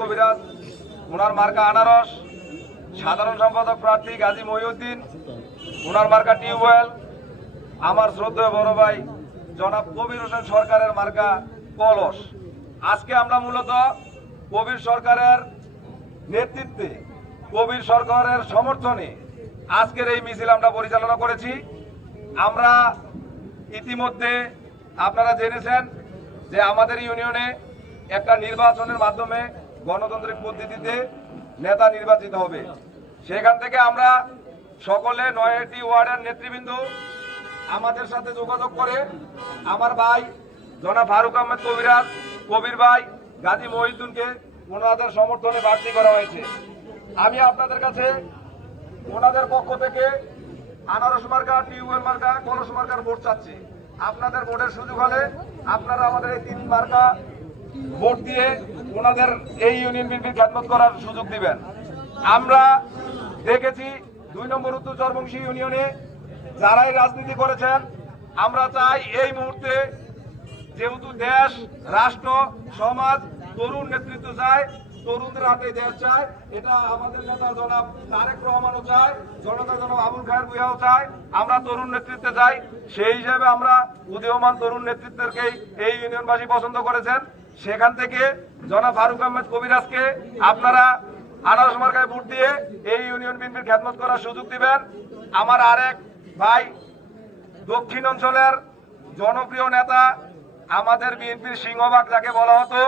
কবিরাজ, ওনার মার্কা আনারস। সাধারণ সম্পাদক প্রার্থী গাজী মহিউদ্দিন, ওনার মার্কা টিউবওয়েল। আমার শ্রদ্ধেয় বড় ভাই জনাব কবির হোসেন সরকারের মার্কা কলস। আজকে আমরা মূলত কবির সরকারের নেতৃত্বে, কবির সরকারের সমর্থনে আজকের এই মিছিল আমরা পরিচালনা করেছি। আমরা ইতিমধ্যে আপনারা জেনেছেন যে আমাদের ইউনিয়নে একটা নির্বাচনের মাধ্যমে গণতান্ত্রিক পদ্ধতিতে নেতা নির্বাচিত হবে। সেখান থেকে আমরা সকলে ৯টি ওয়ার্ডের নেতৃবৃন্দ আমাদের সাথে যোগাযোগ করে আমার ভাই জনাব ফারুক আহমেদ কবিরাজ, কবির ভাই গাজী মহিউদ্দিনকে ওনাদের সমর্থনে প্রার্থী করা হয়েছে। আমি আপনাদের কাছে ওনাদের পক্ষ থেকে আনারস মার্কা, টিউবওয়েল মার্কা, কলস মার্কার ভোট চাচ্ছি। আপনাদের ভোটের সুযোগ হলে আপনারা আমাদের এই 3 মার্কা ভোট দিয়ে ওনাদের এই ইউনিয়ন বিএনপির খেদমত করার সুযোগ দিবেন। আমরা দেখেছি 2 নম্বর উত্তর চরবংশী ইউনিয়নে যারাই রাজনীতি করেছেন, আমরা চাই এই মুহূর্তে যেহেতু দেশ, রাষ্ট্র, সমাজ তরুণ নেতৃত্ব চায়, তরুণদের হাতে দেশ চায়। এটা আমাদের নেতা জনাব তারেক রহমানও চায়, জনতা জনাব আবুল খায়ের ভূঁইয়াও চায়। আমরা তরুণ নেতৃত্বে চাই। সেই হিসেবে আমরা উদীয়মান তরুণ নেতৃত্বকেই এই ইউনিয়নবাসী পছন্দ করেছেন। সেখান থেকে জনাব ফারুক আহমেদ কবিরাজকে আপনারা আনারস মার্কায় ভোট দিয়ে এই ইউনিয়ন বিএনপির খেদমত করার সুযোগ দিবেন। আমার আরেক ভাই দক্ষিণ অঞ্চলের জনপ্রিয় নেতা, আমাদের বিএনপির সিংহভাগ যাকে বলা হতো,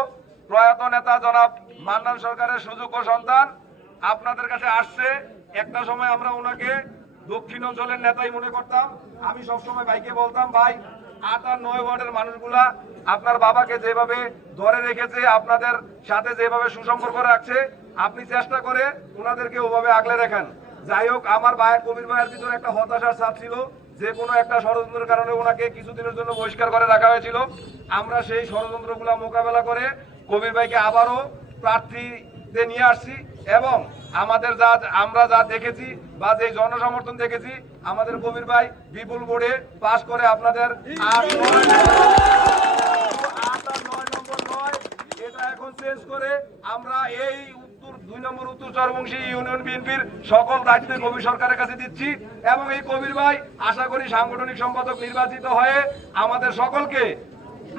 প্রয়াত নেতা জনাব মান্নান সরকারের সুযোগ্য সন্তান আপনাদের কাছে আসছে। একটা সময় আমরা ওনাকে দক্ষিণ অঞ্চলের নেতাই মনে করতাম। আমি সবসময় ভাইকে বলতাম, ভাই 8 আর 9 ওয়ার্ডের মানুষগুলা আপনার বাবাকে যেভাবে ধরে রেখেছে, আপনাদের সাথে যেভাবে সুসম্পর্ক রাখছে, আপনি চেষ্টা করে ওনাদেরকে ওভাবে আগলে রাখেন। যাই হোক, আমার ভাই কবির ভাইয়ের ভিতরে একটা হতাশার ছাপ ছিল, যে কোনো একটা ষড়যন্ত্রের কারণে ওনাকে কিছুদিনের জন্য বহিষ্কার করে রাখা হয়েছিল। আমরা সেই ষড়যন্ত্রগুলো মোকাবেলা করে কবির ভাইকে আবারও প্রার্থীতে নিয়ে আসছি এবং আমরা যা দেখেছি বা যে জনসমর্থন দেখেছি, আমাদের কবির ভাই বিপুল ভোটে পাশ করে আপনাদের 8 আর 9 নম্বর নয়, এটা এখন চেঞ্জ করে আমরা এই 2 নম্বর উত্তর চরবংশী ইউনিয়ন বিএনপির সকল দায়িত্ব কবির সরকারের কাছে দিচ্ছি। এবং এই কবির ভাই আশা করি সাংগঠনিক সম্পাদক নির্বাচিত হয়ে আমাদের সকলকে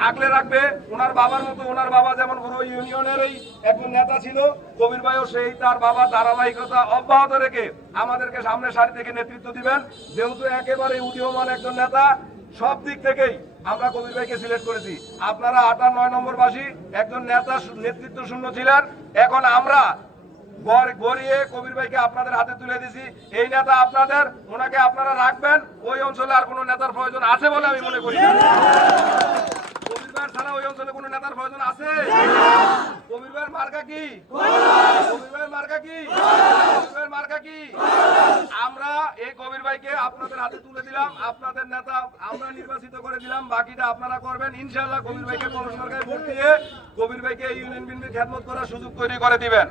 আগলে রাখবে। ওনার বাবার মতো, ওনার বাবা যেমন পুরো ইউনিয়নের একজন নেতা ছিল, কবির ভাইও সেই তার বাবার ধারাবাহিকতা অব্যাহত রেখে আমাদেরকে সামনের সারি থেকে নেতৃত্ব দিবেন। যেহেতু একেবারে উদীয়মান একজন নেতা, সব দিক থেকেই আমরা কবির ভাইকে সিলেক্ট করেছি। আপনারা 8 আর 9 নম্বর বাসী একজন নেতা নেতৃত্ব শূন্য ছিলেন, এখন আমরা গড়িয়ে কবির ভাইকে আপনাদের হাতে তুলে দিছি। এই নেতা আপনাদের, ওনাকে আপনারা রাখবেন। ওই অঞ্চলে আর কোনো নেতার প্রয়োজন আছে বলে আমি মনে করি না। কবির ভাই ছাড়া ওই অঞ্চলে কোনো নেতার প্রয়োজন আছে? কবির ভাইয়ের মার্কা কি? কবির ভাইয়ের মার্কা কি? কবির ভাইয়ের মার্কা কি? আমরা এই কবির ভাইকে আপনাদের হাতে তুলে দিলাম, আপনাদের নেতা আমরা নির্বাচিত করে দিলাম, বাকিটা আপনারা করবেন। ইনশাআল্লাহ কবির ভাইকে কলস মার্কায় ভোট দিয়ে কবির ভাইকে ইউনিয়ন বিএনপির খেদমত করার সুযোগ তৈরি করে দিবেন।